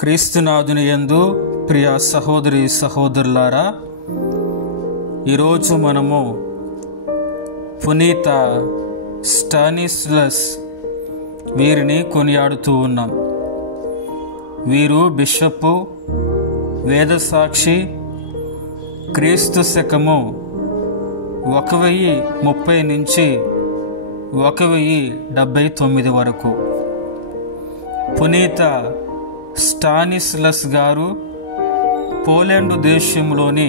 క్రీస్తునాథుని యందు ప్రియ సహోదరి సహోదరులారా, ఈరోజు మనము పునీత స్టానిస్లస్ వీరిని కొనియాడుతూ ఉన్నాం. వీరు బిషప్, వేదసాక్షి, క్రీస్తు శకము 1030 నుంచి 1079 వరకు. పునీత స్టానిస్లస్ గారు పోలాండ్ దేశంలోని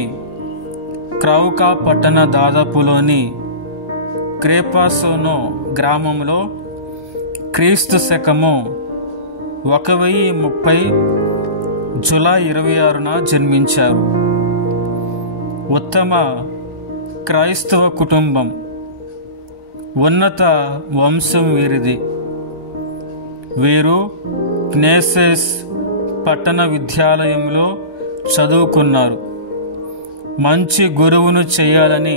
క్రౌకా పట్టణ దాదాపులోని క్రేపాసోనో గ్రామంలో క్రీస్తు శకము 1030 జూలై 26న జన్మించారు. ఉత్తమ క్రైస్తవ కుటుంబం, ఉన్నత వంశం వీరిది. వీరు క్నేసెస్ పట్టణ విద్యాలయంలో చదువుకున్నారు. మంచి గురువును చేయాలని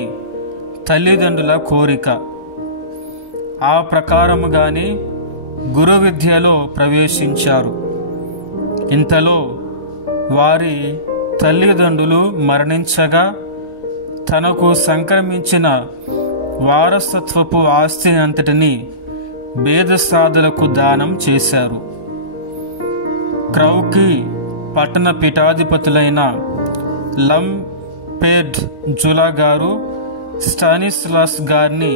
తల్లిదండ్రుల కోరిక. ఆ ప్రకారముగానే గురు విద్యలో ప్రవేశించారు. ఇంతలో వారి తల్లిదండ్రులు మరణించగా తనకు సంక్రమించిన వారసత్వపు ఆస్తిని అంతటిని భేదసాధులకు దానం చేశారు. క్రౌకీ పట్టణ పీఠాధిపతులైన లంపేడ్ జులా గారు స్టానిస్లస్ గారిని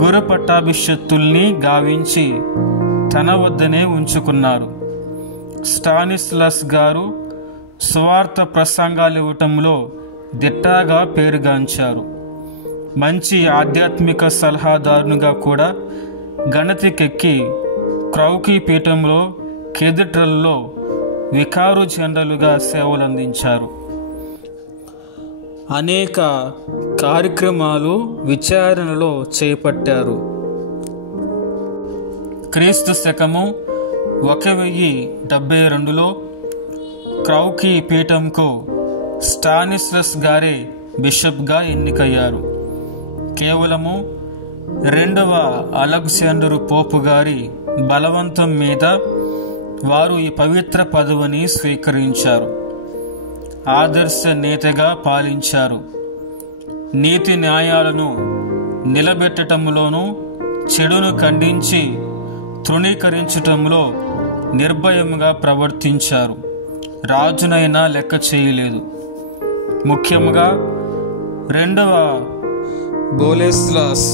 గురు పట్టాభిషత్తుల్ని గావించి తన వద్దనే ఉంచుకున్నారు. స్టానిస్లస్ గారు సువార్త ప్రసంగాలు ఇవ్వటంలో దిట్టగా పేరుగాంచారు. మంచి ఆధ్యాత్మిక సలహాదారునిగా కూడా గణతికెక్కి క్రౌకీ పీఠంలో కేథడ్రల్లో వికారు జనరల్గా సేవలందించారు. అనేక కార్యక్రమాలు విచారణలో చేపట్టారు. క్రీస్తు శకము 1072లో క్రౌకీ పీఠంకు స్టానిస్లస్ గారే బిషప్గా ఎన్నికయ్యారు. కేవలము 2వ అలెగ్జాండరు పోపు గారి బలవంతం మీద వారు ఈ పవిత్ర పదవిని స్వీకరించారు. ఆదర్శ నేతగా పాలించారు. నీతి న్యాయాలను నిలబెట్టడంలోనూ చెడును ఖండించి తృణీకరించటంలో నిర్భయంగా ప్రవర్తించారు. రాజునైనా లెక్క చేయలేదు. ముఖ్యంగా 2వ బోలెస్లాస్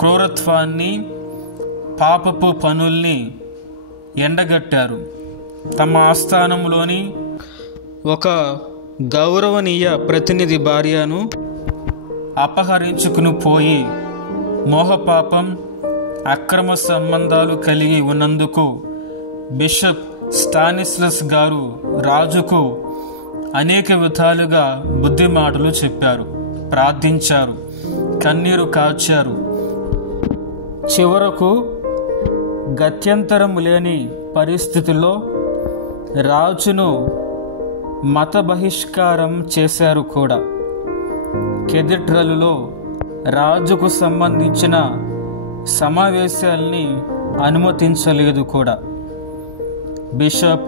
క్రూరత్వాన్ని, పాపపు పనుల్ని ఎండగట్టారు. తమ ఆస్థానంలోని ఒక గౌరవనీయ ప్రతినిధి భార్యను అపహరించుకుని పోయి మోహపాపం, అక్రమ సంబంధాలు కలిగి ఉన్నందుకు బిషప్ స్టానిస్లస్ గారు రాజుకు అనేక విధాలుగా బుద్ధిమాటలు చెప్పారు, ప్రార్థించారు, కన్నీరు కార్చారు. చివరకు గత్యంతరం లేని పరిస్థితుల్లో రాజును మత బహిష్కారం చేశారు కూడా. కేథడ్రలులో రాజుకు సంబంధించిన సమావేశాల్ని అనుమతించలేదు కూడా. బిషప్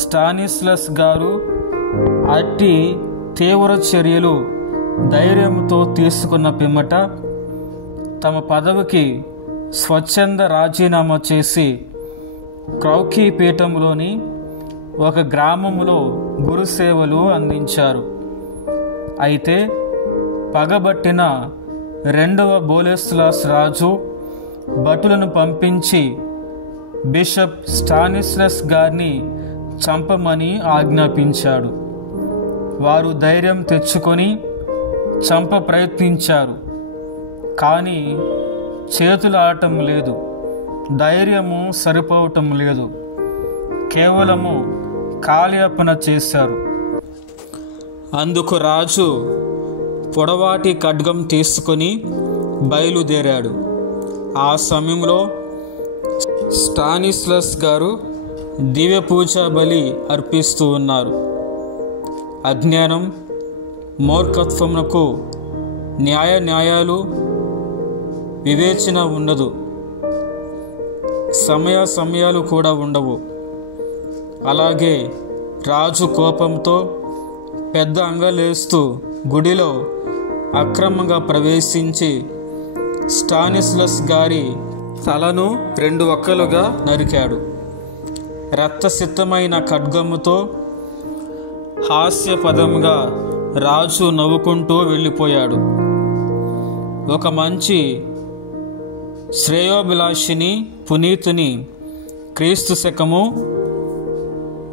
స్టానిస్లస్ గారు అట్టి తీవ్ర చర్యలు ధైర్యంతో తీసుకున్న పిమ్మట తమ పదవికి స్వచ్ఛంద రాజీనామా చేసి క్రౌకీ పీఠంలోని ఒక గ్రామంలో గురుసేవలు అందించారు. అయితే పగబట్టిన 2వ బోలెస్లాస్ రాజు భటులను పంపించి బిషప్ స్టానిస్లస్ గారిని చంపమని ఆజ్ఞాపించాడు. వారు ధైర్యం తెచ్చుకొని చంప ప్రయత్నించారు. కానీ చేతులు ఆడటం లేదు, ధైర్యము సరిపోవటం లేదు. కేవలము కాల్యాపన చేశారు. అందుకు రాజు పొడవాటి ఖడ్గం తీసుకొని బయలుదేరాడు. ఆ సమయంలో స్టానిస్లస్ గారు దివ్య పూజా బలి అర్పిస్తూ ఉన్నారు. అజ్ఞానం, మూర్ఖత్వమునకు న్యాయాలు వివేచన ఉండదు. సమయాలు కూడా ఉండవు. అలాగే రాజు కోపంతో పెద్ద అంగలేస్తూ గుడిలో అక్రమంగా ప్రవేశించి స్టానిస్లస్ గారి తలను 2 వక్కలుగా నరికాడు. రక్తసిద్ధమైన ఖడ్గముతో హాస్యపదంగా రాజు నవ్వుకుంటూ వెళ్ళిపోయాడు. ఒక మంచి శ్రేయోభిలాషిని పునీతుని క్రీస్తు శకము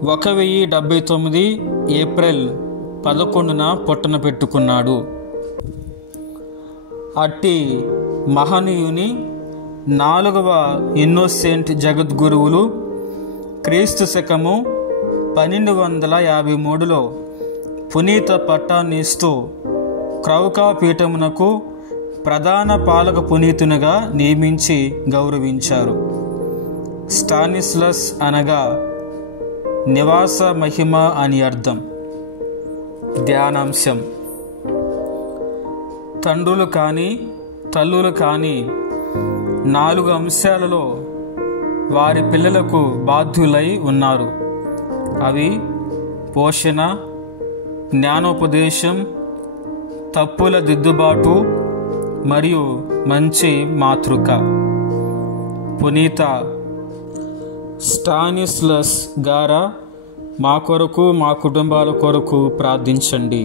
1079 ఏప్రిల్ 11న పుట్టన పెట్టుకున్నాడు. అట్టి మహనీయుని 4వ ఇన్నోసెంట్ జగద్గురువులు క్రీస్తు శకము 1253లో పునీత పట్టాన్ని ఇస్తూ క్రౌకా పీఠమునకు ప్రధాన పాలక పునీతునిగా నియమించి గౌరవించారు. స్టానిస్లస్ అనగా నివాస మహిమ అని అర్థం. ధ్యానాంశం: తండ్రులు కానీ తల్లులు కానీ 4 అంశాలలో వారి పిల్లలకు బాధ్యులై ఉన్నారు. అవి పోషణ, జ్ఞానోపదేశం, తప్పుల దిద్దుబాటు మరియు మంచి మాతృక. పునీత స్టానిస్లస్ గారా మా కొరకు, మా కుటుంబాల కొరకు ప్రార్థించండి.